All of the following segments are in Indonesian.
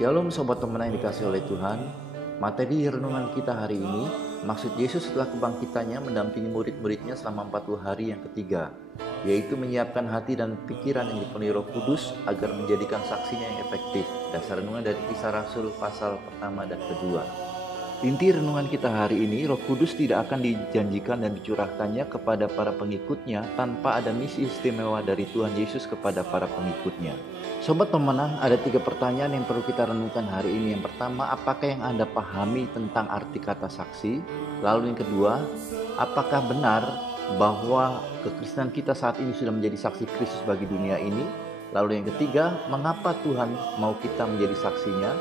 Shalom sobat pemenang yang dikasih oleh Tuhan. Materi renungan kita hari ini, maksud Yesus setelah kebangkitannya mendampingi murid-muridnya selama 40 hari yang ketiga, yaitu menyiapkan hati dan pikiran yang dipenuhi Roh Kudus agar menjadikan saksinya yang efektif. Dasar renungan dari Kisah Rasul pasal pertama dan kedua. Inti renungan kita hari ini, Roh Kudus tidak akan dijanjikan dan dicurahkannya kepada para pengikutnya tanpa ada misi istimewa dari Tuhan Yesus kepada para pengikutnya. Sobat pemenang, ada 3 pertanyaan yang perlu kita renungkan hari ini. Yang pertama, apakah yang Anda pahami tentang arti kata saksi? Lalu yang kedua, apakah benar bahwa kekristenan kita saat ini sudah menjadi saksi Kristus bagi dunia ini? Lalu yang ketiga, mengapa Tuhan mau kita menjadi saksinya?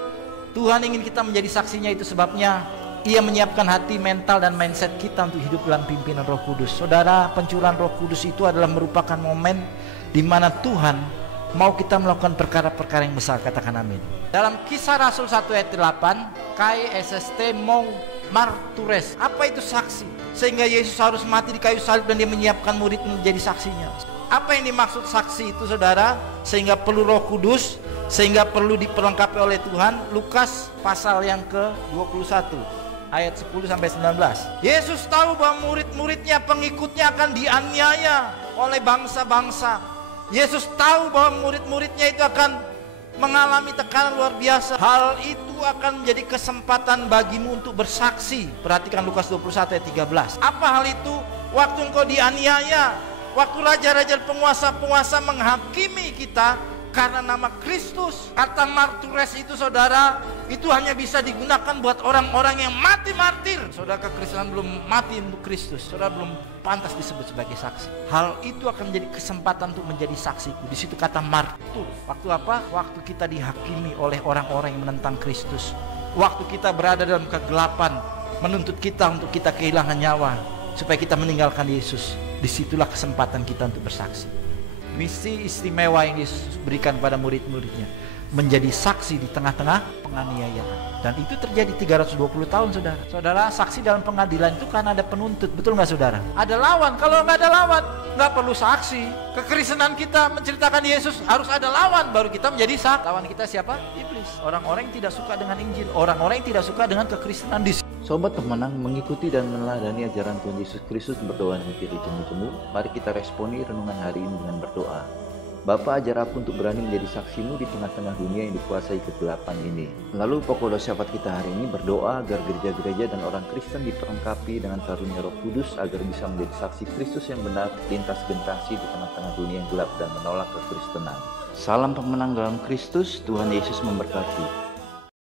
Tuhan ingin kita menjadi saksinya, itu sebabnya Ia menyiapkan hati, mental, dan mindset kita untuk hidup dalam pimpinan Roh Kudus. Saudara, pencurahan Roh Kudus itu adalah merupakan momen di mana Tuhan mau kita melakukan perkara-perkara yang besar. Katakan amin. Dalam Kisah Rasul 1 ayat 8, kai SST mau martures. Apa itu saksi? Sehingga Yesus harus mati di kayu salib dan Dia menyiapkan murid menjadi saksinya. Apa yang dimaksud saksi itu, saudara? Sehingga perlu Roh Kudus, sehingga perlu diperlengkapi oleh Tuhan. Lukas pasal yang ke-21 ayat 10-19. Yesus tahu bahwa murid-muridnya, pengikutnya akan dianiaya oleh bangsa-bangsa. Yesus tahu bahwa murid-muridnya itu akan mengalami tekanan luar biasa. Hal itu akan menjadi kesempatan bagimu untuk bersaksi. Perhatikan Lukas 21 ayat 13. Apa hal itu? Waktu engkau dianiaya, waktu raja-raja penguasa-penguasa menghakimi kita karena nama Kristus. Kata martures itu, saudara, itu hanya bisa digunakan buat orang-orang yang mati martir. Saudara, kekristenan belum mati untuk Kristus, saudara belum pantas disebut sebagai saksi. Hal itu akan menjadi kesempatan untuk menjadi saksiku. Di situ kata martur. Waktu apa? Waktu kita dihakimi oleh orang-orang yang menentang Kristus. Waktu kita berada dalam kegelapan, menuntut kita untuk kita kehilangan nyawa supaya kita meninggalkan Yesus. Disitulah kesempatan kita untuk bersaksi. Misi istimewa yang Yesus berikan pada murid-muridnya, menjadi saksi di tengah-tengah penganiayaan. Dan itu terjadi 320 tahun, saudara. Saudara, saksi dalam pengadilan itu kan ada penuntut, betul nggak, saudara? Ada lawan. Kalau nggak ada lawan, nggak perlu saksi. Kekristenan kita menceritakan Yesus, harus ada lawan baru kita menjadi saksi. Lawan kita siapa? Iblis. Orang-orang yang tidak suka dengan Injil, orang-orang yang tidak suka dengan kekristenan. Sobat pemenang, mengikuti dan meneladani ajaran Tuhan Yesus Kristus berdoa dengan tidak jemu-jemu. Mari kita responi renungan hari ini dengan berdoa. Bapa, ajar aku untuk berani menjadi saksimu di tengah-tengah dunia yang dikuasai kegelapan ini. Lalu pokok doa syafaat kita hari ini berdoa agar gereja-gereja dan orang Kristen diperlengkapi dengan karunia Roh Kudus agar bisa menjadi saksi Kristus yang benar lintas generasi di tengah-tengah dunia yang gelap dan menolak kekristenan. Salam pemenang dalam Kristus, Tuhan Yesus memberkati.